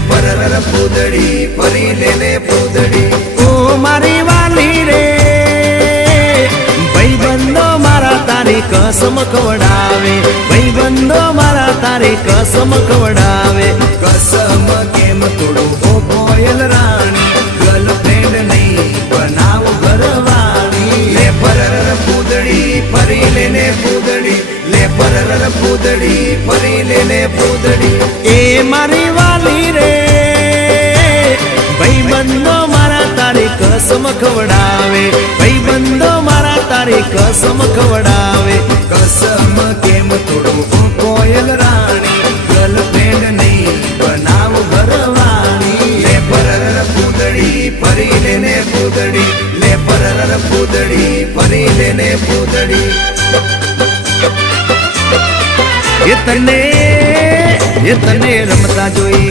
પરર પૂદડી ફરી લેને પૂદડી ઓ મારી વાલી રે ભાઈબંધો મારા તારી કસમ ખવડાવે ભાઈબંધો મારા તારી કસમ ખવડાવે કસમ કેમ તોડું ઓ કોયલ રાણી ગર્લફ્રેન્ડ નહીં બનાવ ઘરવાળી લે પરર પૂદડી ફરી લેને પૂદડી લે પરર પૂદડી ફરી લેને પૂદડી એ મારી વાલી રે ભાઈબંધો મારા તારી કસમ ખવડાવે ભાઈબંધો મારા તારી કસમ ખવડાવે કસમ કેમ તોડું ઓ કોયલ રાણી ગર્લફ્રેન્ડ નહીં બનાવ ઘરવાળી લે પરર પૂદડી ફરી લેને પૂદડી લે પરર પૂદડી ફરી લેને પૂદડી એ તને રમતા જોઈ